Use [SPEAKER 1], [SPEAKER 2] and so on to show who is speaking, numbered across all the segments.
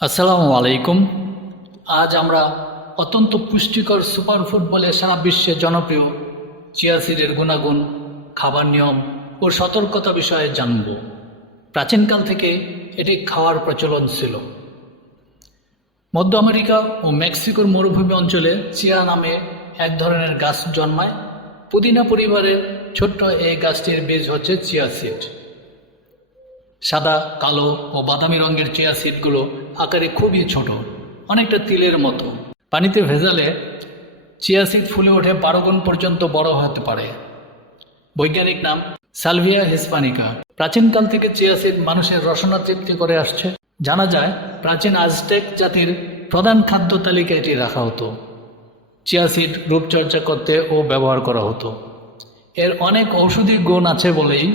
[SPEAKER 1] আসসালামু আলাইকুম। আজ আমরা অত্যন্ত পুষ্টিকর সুপারফুড বলে সারা বিশ্বে জনপ্রিয় চিয়াসিডের গুণাগুণ, খাবার নিয়ম ও সতর্কতা বিষয়ে জানব। প্রাচীনকাল থেকে এটি খাওয়ার প্রচলন ছিল। মধ্য আমেরিকা ও মেক্সিকোর মরুভূমি অঞ্চলে চিয়া নামে এক ধরনের গাছ জন্মায়। পুদিনা পরিবারের ছোট্ট এই গাছটির বীজ হচ্ছে চিয়া সিড সাদা, কালো ও বাদামি রঙের চিয়া সিটগুলো আকারে খুবই ছোট, অনেকটা তিলের মতো। পানিতে ভেজালে চিয়া সিড ফুলে ওঠে বারো গুণ পর্যন্ত বড় হতে পারে। বৈজ্ঞানিক নাম সালভিয়া হিসপানিকা। প্রাচীনকাল থেকে চিয়া সিড মানুষের রসনা তৃপ্তি করে আসছে। জানা যায়, প্রাচীন আজটেক জাতির প্রধান খাদ্য তালিকায় এটি রাখা হতো। চিয়া সিড রূপচর্চা করতে ও ব্যবহার করা হতো। এর অনেক ঔষধি গুণ আছে বলেই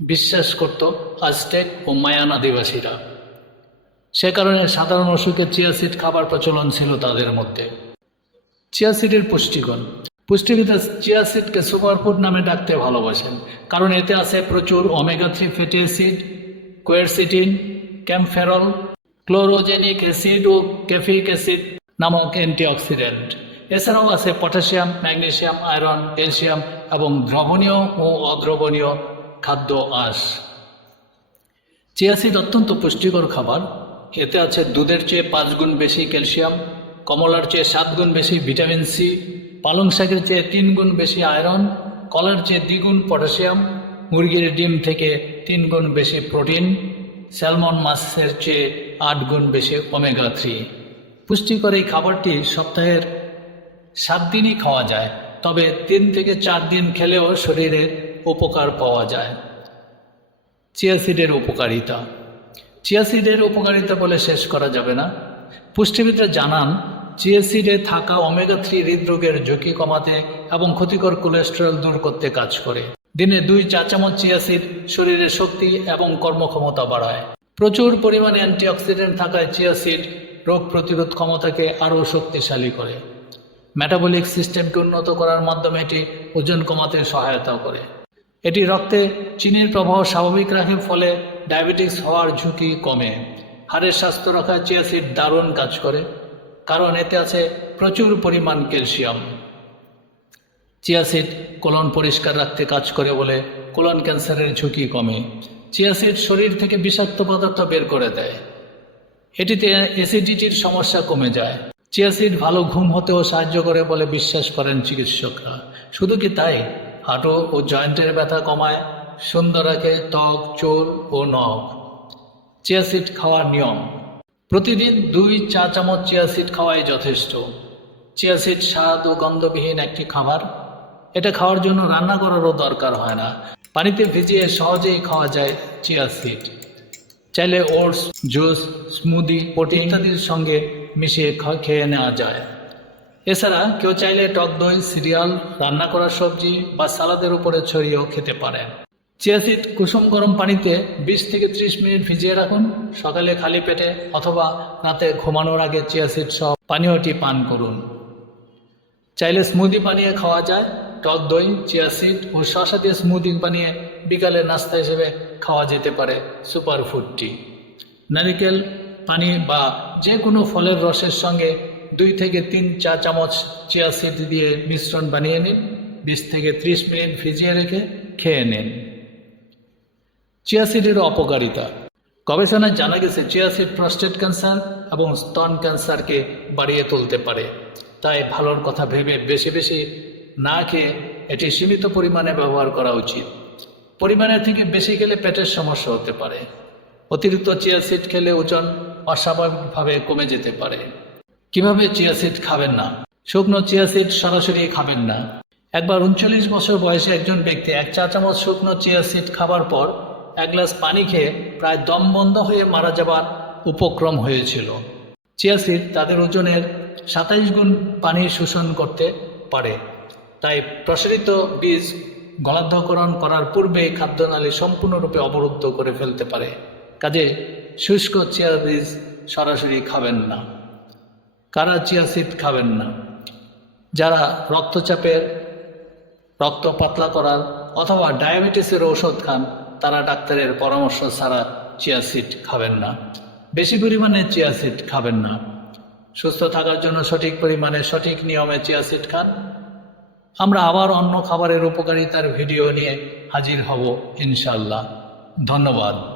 [SPEAKER 1] বিশ্বাস করত আজটেক ও মায়ান আদিবাসীরা। সে কারণে সাধারণ অসুখে চিয়াসিড খাবার প্রচলন ছিল তাদের মধ্যে। চিয়াসিডের পুষ্টিগুণ। পুষ্টিবিদরা চিয়াসিডকে সুপারফুড নামে ডাকতে ভালোবাসেন, কারণ এতে আছে প্রচুর omega three fatty acid, quercetin, kaempferol, chlorogenic acid ও ক্যাফিক অ্যাসিড নামক অ্যান্টিঅক্সিডেন্ট। এছাড়াও আছে পটাশিয়াম ম্যাগনেসিয়াম আয়রন, ক্যালসিয়াম এবং দ্রবণীয় ও অদ্রবণীয় খাদ্য আঁশ। চিয়াসিড অত্যন্ত পুষ্টিকর খাবার। এতে আছে দুধের চেয়ে পাঁচ গুণ বেশি ক্যালসিয়াম, কমলার চেয়ে সাত গুণ বেশি ভিটামিন সি, পালং শাকের চেয়ে তিন গুণ বেশি আয়রন, কলার চেয়ে দ্বিগুণ পটাশিয়াম, মুরগির ডিম থেকে তিন গুণ বেশি প্রোটিন, স্যালমন মাছের চেয়ে আট গুণ বেশি ওমেগা থ্রি। পুষ্টিকর এই খাবারটি সপ্তাহের সাত দিনই খাওয়া যায়, তবে তিন থেকে চার দিন খেলেও শরীরে উপকার পাওয়া যায়। চিয়াসিডের উপকারিতা। চিয়াসিডের উপকারিতা বলে শেষ করা যাবে না। পুষ্টিবিদরা জানান চিয়াসিডে থাকা ওমেগা থ্রি হৃদরোগের ঝুঁকি কমাতে এবং ক্ষতিকর কোলেস্টেরল দূর করতে কাজ করে। দিনে দুই চা চামচ চিয়াসিড শরীরের শক্তি এবং কর্মক্ষমতা বাড়ায়। প্রচুর পরিমাণে অ্যান্টিঅক্সিডেন্ট থাকায় চিয়াসিড রোগ প্রতিরোধ ক্ষমতাকে আরও শক্তিশালী করে। মেটাবলিক সিস্টেমকে উন্নত করার মাধ্যমে এটি ওজন কমাতে সহায়তা করে। এটি রক্তে চিনির প্রবাহ স্বাভাবিক রাখে ফলে ডায়াবেটিস হওয়ার ঝুঁকি কমে। হাড়ের স্বাস্থ্য রক্ষায় চিয়াসিড দারুণ কাজ করে, কারণ এতে আছে প্রচুর পরিমাণ ক্যালসিয়াম। চিয়াসিড কোলন পরিষ্কার রাখতে কাজ করে বলে কোলন ক্যান্সারের ঝুঁকি কমে। চিয়াসিড শরীর থেকে বিষাক্ত পদার্থ বের করে দেয়। এটিতে অ্যাসিডিটির সমস্যা কমে যায়। চিয়াসিড ভালো ঘুম হতেও সাহায্য করে বলে বিশ্বাস করেন চিকিৎসকরা। শুধু কি তাই? হাঁটু ও জয়েন্টের ব্যথা কমায় সুন্দর রাখে ত্বক, চুল ও নখ। চিয়াসিড খাওয়ার নিয়ম। প্রতিদিন দুই চা চামচ চিয়া চিয়াসিড খাওয়াই যথেষ্ট। চিয়াসিড স্বাদ ও গন্ধবিহীন একটি খাবার। এটা খাওয়ার জন্য রান্না করারও দরকার হয় না। পানিতে ভিজিয়ে সহজেই খাওয়া যায় চিয়াসিড চাইলে ওটস, জুস, স্মুদি, প্রোটিন ইত্যাদির সঙ্গে মিশিয়ে খেয়ে নেওয়া যায়। এছাড়া কেউ চাইলে টক দই, সিরিয়াল, রান্না করা সবজি বা সালাদের উপরে ছড়িয়েও খেতে পারেন। চিয়াসিড কুসুম গরম পানিতে বিশ থেকে ত্রিশ মিনিট ভিজিয়ে রাখুন। সকালে খালি পেটে অথবা রাতে ঘুমানোর আগে চিয়াসিড সহ পানীয়টি পান করুন। চাইলে স্মুদি বানিয়ে খাওয়া যায়। টক দই চিয়াসিড ও শশা দিয়ে স্মুদি বানিয়ে বিকালে নাস্তা হিসেবে খাওয়া যেতে পারে সুপার ফুডটি নারিকেল, পানি বা যে কোনো ফলের রসের সঙ্গে দুই থেকে তিন চা চামচ চিয়াসিড দিয়ে মিশ্রণ বানিয়ে নিন। বিশ থেকে ত্রিশ মিনিট ভিজিয়ে রেখে খেয়ে নিন। চিয়াসিডের অপকারিতা। গবেষণায় জানা গেছে চিয়াসিড প্রস্টেট ক্যান্সার এবং স্তন ক্যান্সারকে বাড়িয়ে তুলতে পারে। তাই ভালোর কথা ভেবে বেশি বেশি না খেয়ে এটি সীমিত পরিমাণে ব্যবহার করা উচিত। পরিমাণের থেকে বেশি খেলে পেটের সমস্যা হতে পারে। অতিরিক্ত চিয়াসিড খেলে ওজন অস্বাভাবিকভাবে কমে যেতে পারে। কীভাবে চিয়াসিড খাবেন না? শুকনো চিয়াসিড সরাসরি খাবেন না। একবার উনচল্লিশ বছর বয়সে একজন ব্যক্তি এক চা চামচ শুকনো চিয়াসিড খাবার পর এক গ্লাস পানি খেয়ে প্রায় দম বন্ধ হয়ে মারা যাবার উপক্রম হয়েছিল। চিয়াসিড তাদের ওজনের সাতাইশ গুণ পানি শোষণ করতে পারে। তাই প্রসারিত বীজ গলাধ্যকরণ করার পূর্বে খাদ্যনালী সম্পূর্ণরূপে অবরুদ্ধ করে ফেলতে পারে। কাজে শুষ্ক চিয়া বীজ সরাসরি খাবেন না। কারা চিয়া সিড খাবেন না? যারা রক্তচাপের, রক্ত পাতলা করার অথবা ডায়াবেটিসের ওষুধ খান, তারা ডাক্তারের পরামর্শ ছাড়া চিয়া সিড খাবেন না। বেশি পরিমাণে চিয়া সিড খাবেন না। সুস্থ থাকার জন্য সঠিক পরিমাণে সঠিক নিয়মে চিয়া সিড খান। আমরা আবার অন্য খাবারের উপকারিতার ভিডিও নিয়ে হাজির হব ইনশাল্লাহ ধন্যবাদ।